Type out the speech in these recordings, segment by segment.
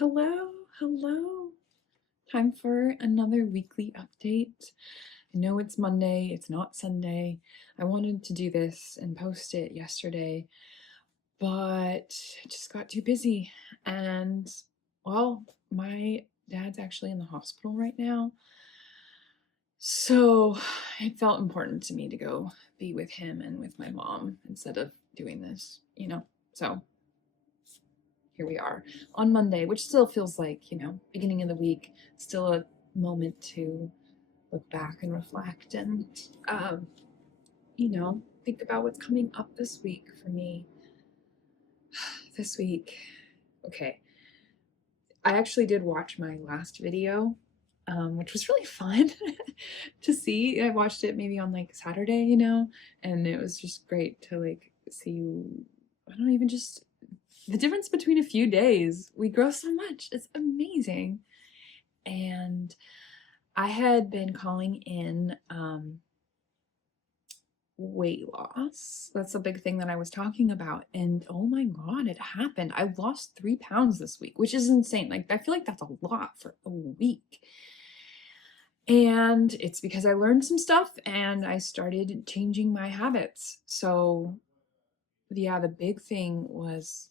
Hello, hello. Time for another weekly update. I know it's Monday, it's not Sunday. I wanted to do this and post it yesterday, but I just got too busy. And, well, my dad's actually in the hospital right now. So it felt important to me to go be with him and with my mom instead of doing this. So here we are on Monday, which still feels like, beginning of the week, still a moment to look back and reflect and, think about what's coming up this week for me. This week, okay, I actually did watch my last video, which was really fun to see. I watched it maybe on like Saturday, and it was just great to like see, I don't even just the difference between a few days. We grow so much. It's amazing. And I had been calling in weight loss. That's a big thing that I was talking about. And oh my God, it happened. I lost 3 pounds this week, which is insane. Like, I feel like that's a lot for a week. And it's because I learned some stuff and I started changing my habits. So yeah, the big thing was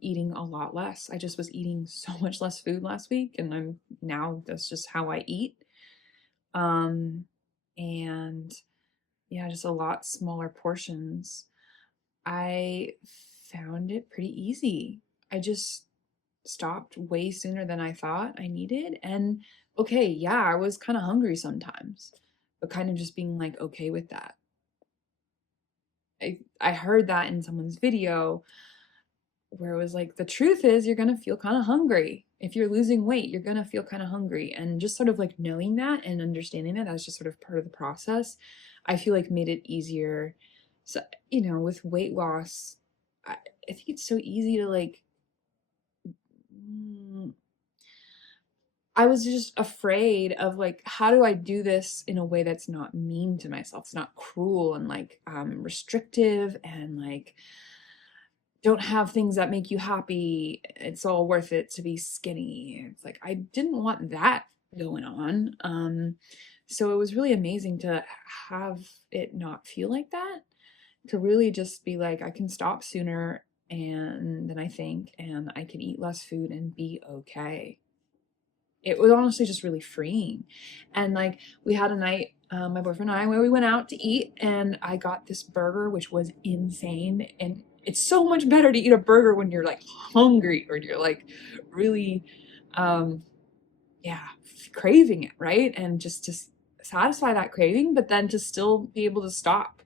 eating a lot less. I just was eating so much less food last week, and that's just how I eat. Um, and yeah, just a lot smaller portions. I found it pretty easy. I just stopped way sooner than I thought I needed. And okay, yeah, I was kind of hungry sometimes, but kind of just being like okay with that. I heard that in someone's video where it was like, the truth is you're going to feel kind of hungry. If you're losing weight, you're going to feel kind of hungry. And just sort of like knowing that and understanding that that's just sort of part of the process, I feel like made it easier. So, with weight loss, I think it's so easy to like, I was just afraid of like, how do I do this in a way that's not mean to myself? It's not cruel and like restrictive and like, don't have things that make you happy. It's all worth it to be skinny. It's like I didn't want that going on. So it was really amazing to have it not feel like that, to really just be like, I can stop sooner and than I think, and I can eat less food and be okay. It was honestly just really freeing. And like we had a night, my boyfriend and I, where we went out to eat, and I got this burger, which was insane. And it's so much better to eat a burger when you're like hungry or you're like really, um, yeah, craving it, right? And just to satisfy that craving, but then to still be able to stop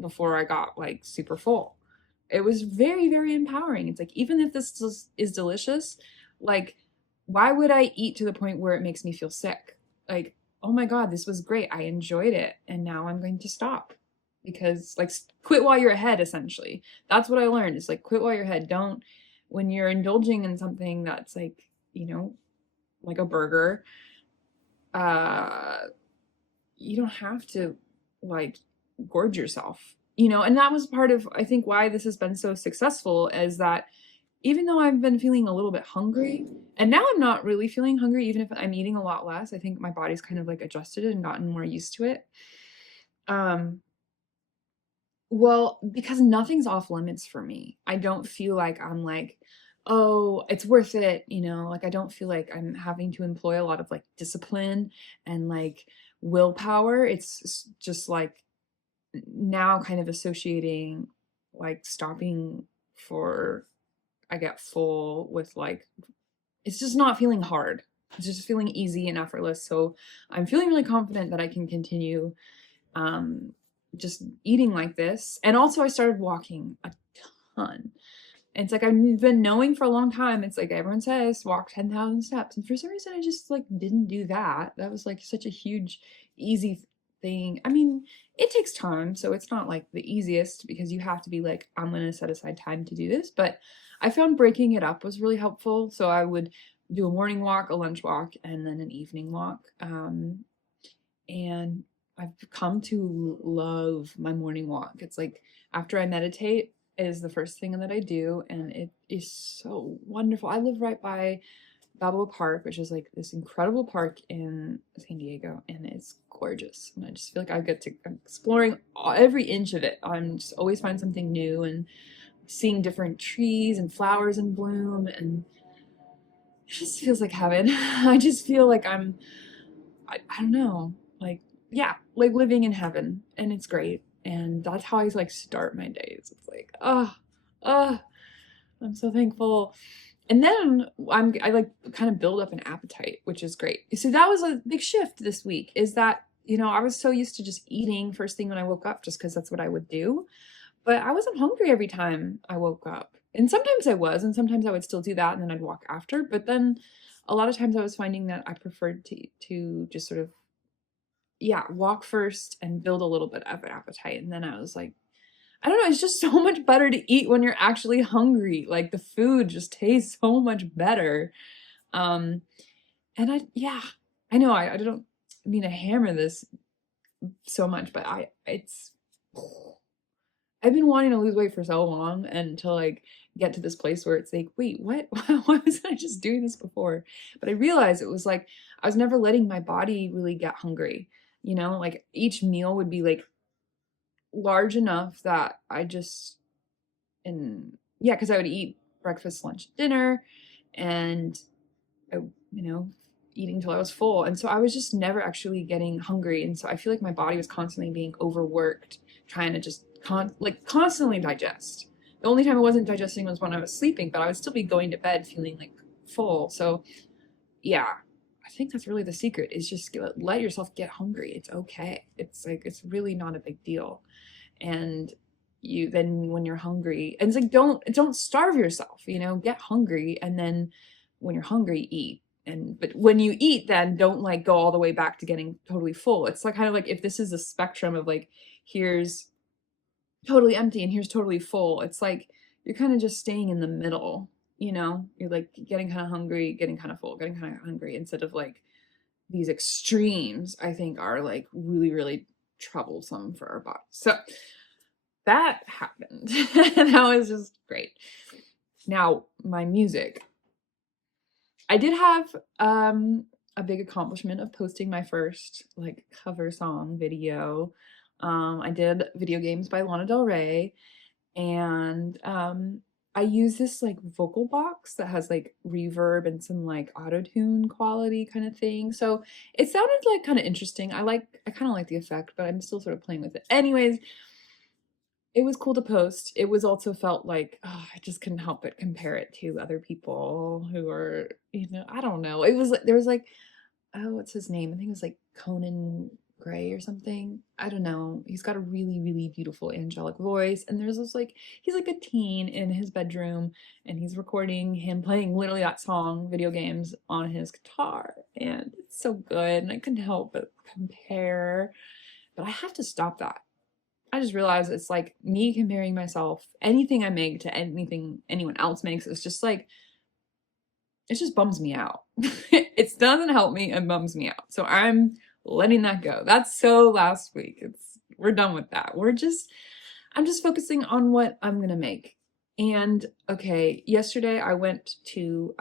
before I got like super full. It was very, very empowering. It's like, even if this is delicious, like, why would I eat to the point where it makes me feel sick? Like, oh my God, this was great. I enjoyed it. And now I'm going to stop because, like, quit while you're ahead, essentially. That's what I learned. It's like, quit while you're ahead. Don't, when you're indulging in something that's like, like a burger, uh, you don't have to like gorge yourself, and that was part of, I think, why this has been so successful, is that even though I've been feeling a little bit hungry, and now I'm not really feeling hungry, even if I'm eating a lot less, I think my body's kind of like adjusted and gotten more used to it. Well, because nothing's off limits for me. I don't feel like I'm like, oh, it's worth it, like I don't feel like I'm having to employ a lot of like discipline and like willpower. It's just like now kind of associating like stopping for I get full with like, it's just not feeling hard. It's just feeling easy and effortless. So I'm feeling really confident that I can continue just eating like this. And also I started walking a ton. And it's like I've been knowing for a long time. It's like everyone says walk 10,000 steps. And for some reason I just like didn't do that. That was like such a huge, easy thing. I mean, it takes time, so it's not like the easiest because you have to be like, I'm going to set aside time to do this. But I found breaking it up was really helpful. So I would do a morning walk, a lunch walk, and then an evening walk. And I've come to love my morning walk. It's like after I meditate, it is the first thing that I do, and it is so wonderful. I live right by Balboa Park, which is like this incredible park in San Diego, and it's gorgeous. And I just feel like I get to I'm exploring every inch of it. I'm just always find something new and seeing different trees and flowers in bloom, and it just feels like heaven. I just feel like I don't know, like, yeah, like living in heaven, and it's great. And that's how I like start my days. It's like, oh, I'm so thankful. And then I like kind of build up an appetite, which is great. So that was a big shift this week, is that, I was so used to just eating first thing when I woke up just because that's what I would do. But I wasn't hungry every time I woke up. And sometimes I was, and sometimes I would still do that and then I'd walk after. But then a lot of times I was finding that I preferred to just sort of, yeah, walk first and build a little bit of an appetite. And then I was like, I don't know, it's just so much better to eat when you're actually hungry. Like the food just tastes so much better. Um, and yeah, I know I don't mean to hammer this so much, but I've been wanting to lose weight for so long, and to like get to this place where it's like, wait, what? Why wasn't I just doing this before? But I realized it was like I was never letting my body really get hungry. Like each meal would be like large enough that I just and yeah, because I would eat breakfast, lunch, dinner, and I, eating till I was full. And so I was just never actually getting hungry. And so I feel like my body was constantly being overworked, trying to just constantly digest. The only time I wasn't digesting was when I was sleeping, but I would still be going to bed feeling like full. So yeah, I think that's really the secret, is just let yourself get hungry. It's okay. It's like, it's really not a big deal. And you then when you're hungry, and it's like, don't starve yourself, get hungry, and then when you're hungry, eat. But when you eat, then don't like go all the way back to getting totally full. It's like kind of like, if this is a spectrum of like, here's totally empty and here's totally full, it's like you're kind of just staying in the middle. You're like getting kind of hungry, getting kind of full, getting kind of hungry, instead of like these extremes. I think are like really, really troublesome for our bodies. So that happened. That was just great. Now, my music. I did have a big accomplishment of posting my first like cover song video. I did Video Games by Lana Del Rey, and I use this like vocal box that has like reverb and some like auto-tune quality kind of thing. So it sounded like kind of interesting. I kind of like the effect, but I'm still sort of playing with it. Anyways, it was cool to post. It was also felt like, I just couldn't help but compare it to other people who are, I don't know. It was like, there was like, oh, what's his name? I think it was like Conan Gray or something. I don't know. He's got a really, really beautiful angelic voice. And there's this like, he's like a teen in his bedroom, and he's recording him playing literally that song, Video Games, on his guitar. And it's so good. And I couldn't help but compare. But I have to stop that. I just realized it's like me comparing myself, anything I make, to anything anyone else makes. It's just like, it just bums me out. It doesn't help me and bums me out. So I'm letting that go. That's so last week. We're done with that. I'm just focusing on what I'm gonna make. And okay, yesterday I went to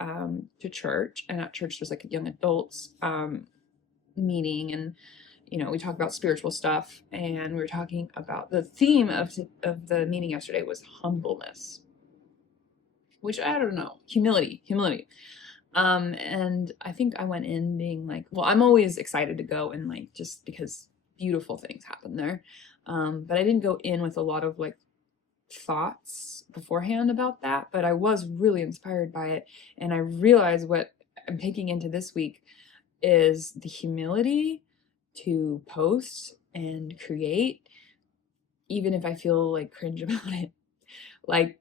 church, and at church there's like a young adults meeting, and we talk about spiritual stuff, and we were talking about the theme of the meeting yesterday was humbleness, which I don't know, humility. And I think I went in being like, well, I'm always excited to go, and like, just because beautiful things happen there. But I didn't go in with a lot of like thoughts beforehand about that, but I was really inspired by it. And I realized what I'm taking into this week is the humility to post and create, even if I feel like cringe about it. Like,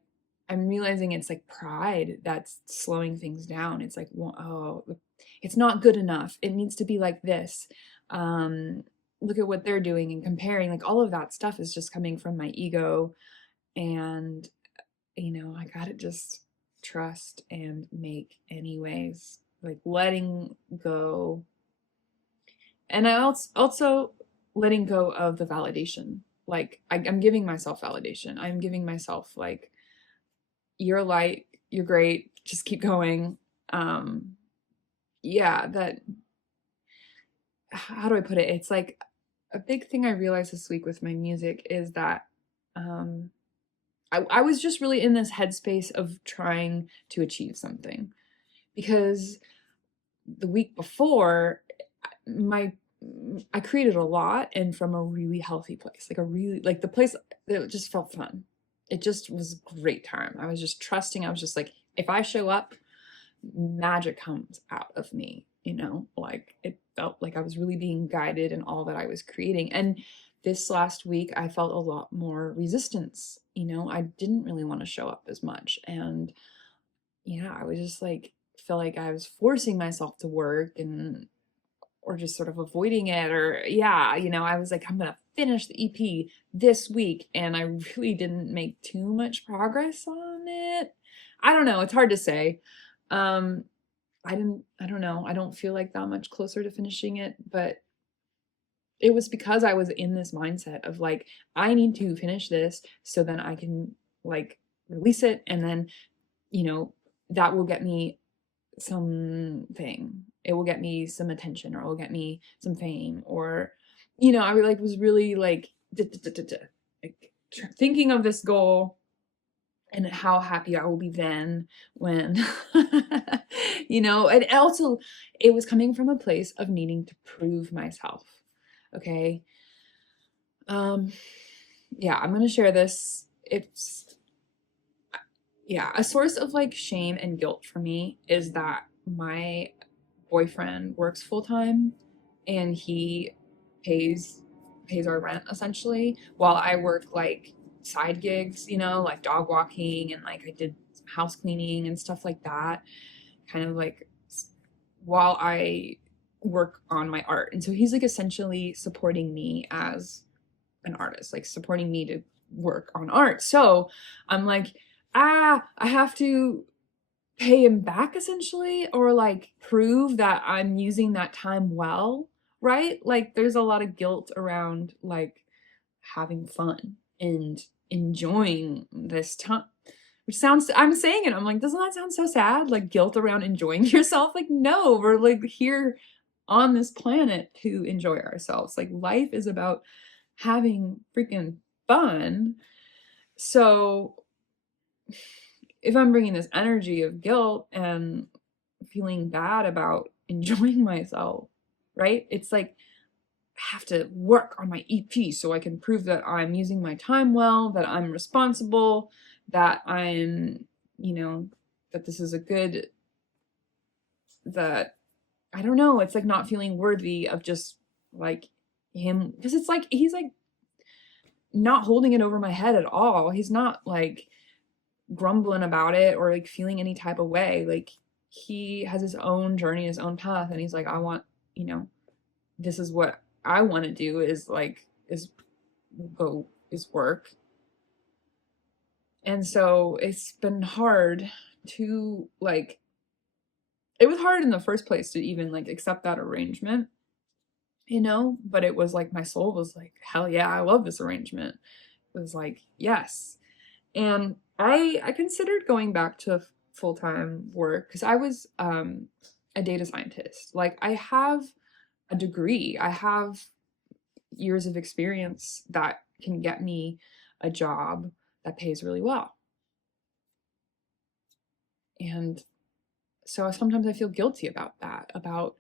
I'm realizing it's like pride that's slowing things down. It's like, well, oh, it's not good enough. It needs to be like this. Look at what they're doing, and comparing, like all of that stuff is just coming from my ego. And, I gotta just trust and make anyways, like letting go. And I also letting go of the validation. Like I'm giving myself validation. I'm giving myself like, you're light, you're great, just keep going. yeah, that, how do I put it? It's like a big thing I realized this week with my music is that um I was just really in this headspace of trying to achieve something, because the week before, my I created a lot, and from a really healthy place, like a really, like the place that just felt fun. It just was a great time. I was just trusting. I was just like, if I show up, magic comes out of me, like it felt like I was really being guided in all that I was creating. And this last week I felt a lot more resistance. I didn't really want to show up as much, and yeah, I was just like, felt like I was forcing myself to work, and or just sort of avoiding it, or yeah, I was like, I'm gonna finish the EP this week, and I really didn't make too much progress on it. I don't know, it's hard to say. um I don't know, I don't feel like that much closer to finishing it, but it was because I was in this mindset of like, I need to finish this so then I can like release it, and then you know that will get me something. It will get me some attention, or it will get me some fame, or I really, like, was really like, like thinking of this goal and how happy I will be then when and also it was coming from a place of needing to prove myself. Okay. um yeah, I'm gonna share this. It's, yeah, a source of like shame and guilt for me is that my boyfriend works full time, and he pays pays our rent essentially, while I work like side gigs, like dog walking, and like I did house cleaning and stuff like that, kind of like while I work on my art. And so he's like essentially supporting me as an artist, like supporting me to work on art. So I'm like, I have to pay him back essentially, or like prove that I'm using that time well, right? Like there's a lot of guilt around like having fun and enjoying this time. Which sounds, I'm saying it, I'm like, doesn't that sound so sad? Like guilt around enjoying yourself? Like, no, we're like here on this planet to enjoy ourselves. Like life is about having freaking fun. So if I'm bringing this energy of guilt and feeling bad about enjoying myself, right? It's like I have to work on my EP so I can prove that I'm using my time well, that I'm responsible, that I'm, that this is a good, that I don't know, it's like not feeling worthy of just like him, because it's like he's like not holding it over my head at all. He's not like grumbling about it or like feeling any type of way. Like he has his own journey, his own path, and he's like, I want, this is what I want to do, is like is work. And so it's been hard to like, it was hard in the first place to even like accept that arrangement, but it was like my soul was like, hell yeah, I love this arrangement. It was like, yes. And I considered going back to full-time work because I was a data scientist. Like I have a degree, I have years of experience that can get me a job that pays really well. And so sometimes I feel guilty about that, about,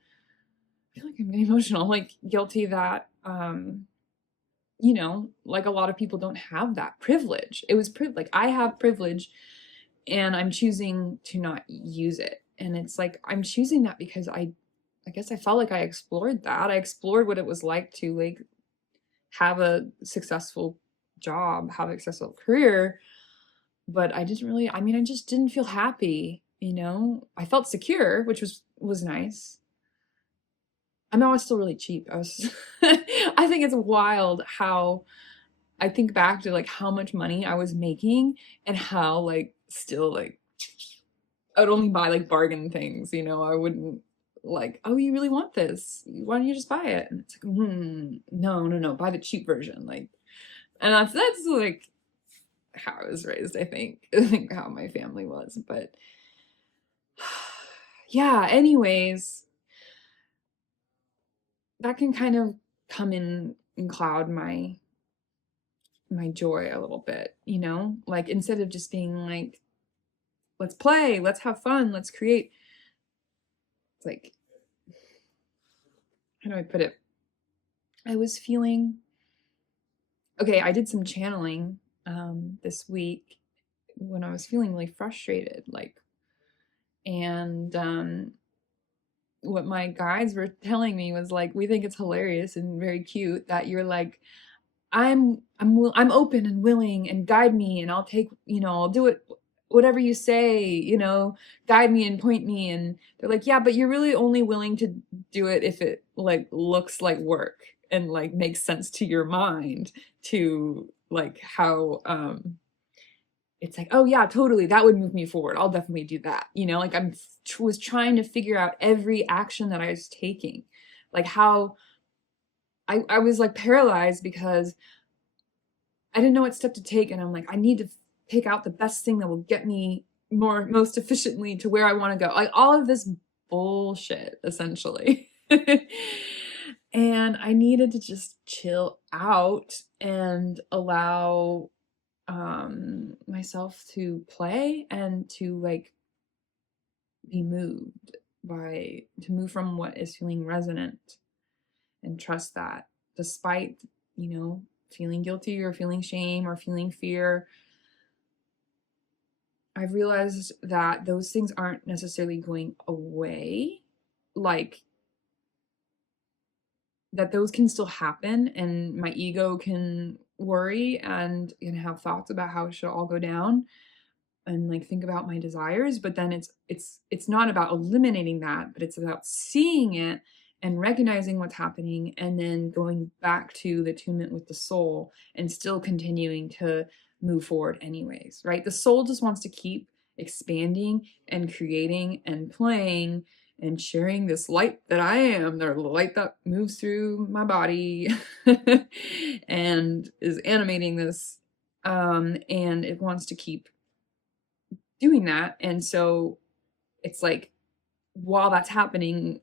I feel like I'm getting emotional, like guilty that like a lot of people don't have that privilege. It was like I have privilege and I'm choosing to not use it. And it's like I'm choosing that because I guess I felt like I explored that. I explored what it was like to like have a successful job, have a successful career, but I didn't really, I mean, I just didn't feel happy, I felt secure, which was nice. I know I was still really cheap. I think it's wild how I think back to like how much money I was making and how like still like I would only buy like bargain things, I wouldn't like, oh, you really want this? Why don't you just buy it? And it's like, no, buy the cheap version. Like, and that's like how I was raised, I think. I think how my family was. But yeah, anyways, that can kind of come in and cloud my joy a little bit, you know? Like, instead of just being like, let's play, let's have fun, let's create. It's like, how do I put it? I was feeling okay, I did some channeling this week when I was feeling really frustrated, like, and what my guides were telling me was like, we think it's hilarious and very cute that you're like, I'm open and willing, and guide me, and I'll take, I'll do it whatever you say, guide me and point me. And they're like, yeah, but you're really only willing to do it if it like looks like work and like makes sense to your mind, to like how it's like, oh yeah, totally, that would move me forward, I'll definitely do that, like was trying to figure out every action that I was taking, like how I was like paralyzed because I didn't know what step to take, and I'm like, I need to pick out the best thing that will get me most efficiently to where I want to go. Like all of this bullshit, essentially. And I needed to just chill out and allow myself to play and to like be moved to move from what is feeling resonant, and trust that despite, feeling guilty or feeling shame or feeling fear, I've realized that those things aren't necessarily going away. Like, that those can still happen, and my ego can worry and can have thoughts about how it should all go down, and like think about my desires. But then it's not about eliminating that, but it's about seeing it and recognizing what's happening, and then going back to the attunement with the soul and still continuing to move forward anyways, right? The soul just wants to keep expanding and creating and playing and sharing this light that I am, the light that moves through my body and is animating this, and it wants to keep doing that. And so it's like, while that's happening,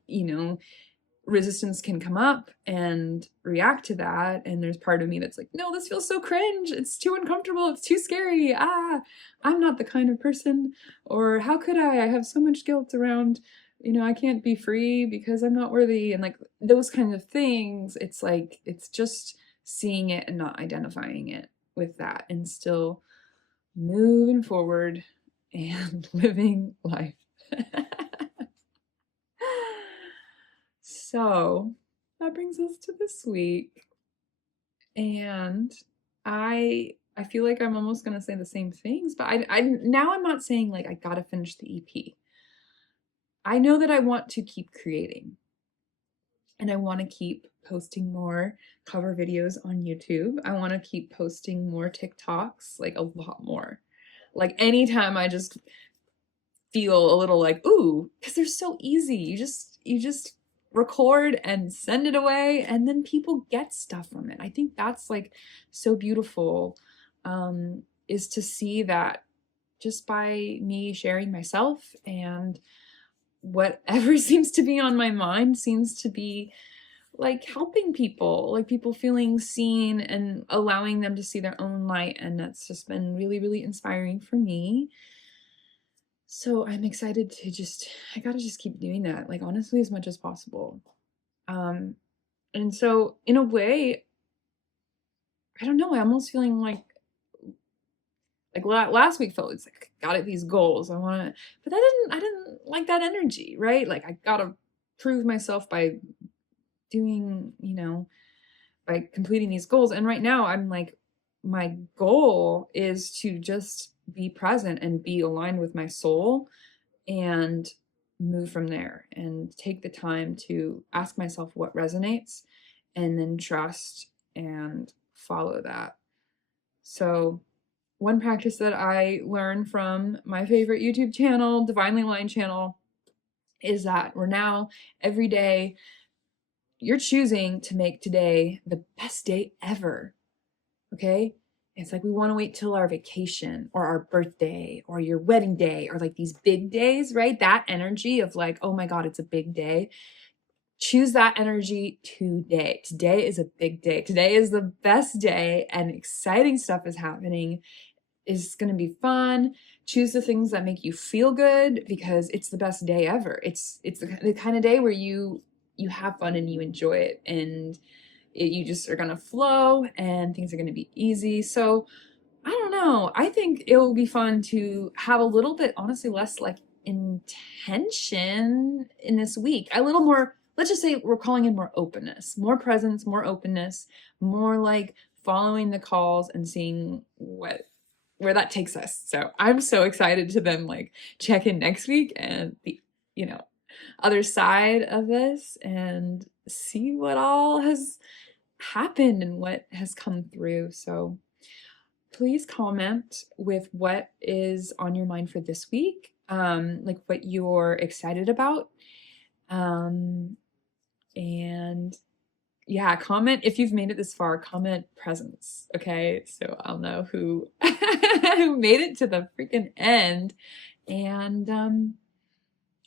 resistance can come up and react to that. And there's part of me that's like, no, this feels so cringe. It's too uncomfortable. It's too scary. I'm not the kind of person. Or how could I? I have so much guilt around, I can't be free because I'm not worthy. And like those kinds of things, it's like, it's just seeing it and not identifying it with that, and still moving forward and living life. So that brings us to this week. And I feel like I'm almost gonna say the same things, but I now I'm not saying like I gotta finish the EP. I know that I want to keep creating, and I want to keep posting more cover videos on YouTube. I want to keep posting more TikToks, like a lot more. Like anytime I just feel a little like, ooh, because they're so easy. You just record and send it away, and then people get stuff from it. I think that's like so beautiful, is to see that just by me sharing myself and whatever seems to be on my mind seems to be like helping people, like people feeling seen and allowing them to see their own light. And that's just been really, really inspiring for me. So I'm excited to I gotta just keep doing that, like honestly, as much as possible. And so in a way, I don't know, I'm almost feeling like last week felt it's like got at these goals. But I didn't like that energy, right? Like I gotta prove myself by doing, by completing these goals. And right now I'm like, my goal is to just be present and be aligned with my soul and move from there, and take the time to ask myself what resonates, and then trust and follow that. So one practice that I learned from my favorite YouTube channel, Divinely Aligned channel, is that we're now every day you're choosing to make today the best day ever. Okay? It's like we want to wait till our vacation or our birthday or your wedding day or like these big days, right? That energy of like, oh my God, it's a big day. choose that energy today. Today is a big day. Today is the best day, and exciting stuff is happening. It's going to be fun. Choose the things that make you feel good, because it's the best day ever. It's the kind of day where you have fun and you enjoy it, and you just are going to flow, and things are going to be easy. So I don't know. I think it will be fun to have a little bit, honestly, less like intention in this week. A little more, let's just say we're calling in more openness, more presence, more openness, more like following the calls and seeing where that takes us. So I'm so excited to then like check in next week and the, you know, other side of this and see what all has happened and what has come through. So please comment with what is on your mind for this week, like what you're excited about. And yeah, comment if you've made it this far, comment presence, okay? So I'll know who who made it to the freaking end. And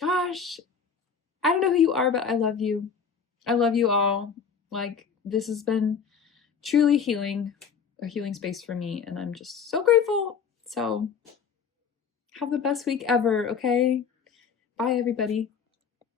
gosh, I don't know who you are, but I love you. I love you all. Like, this has been truly healing, a healing space for me, and I'm just so grateful. So have the best week ever, okay? Bye, everybody.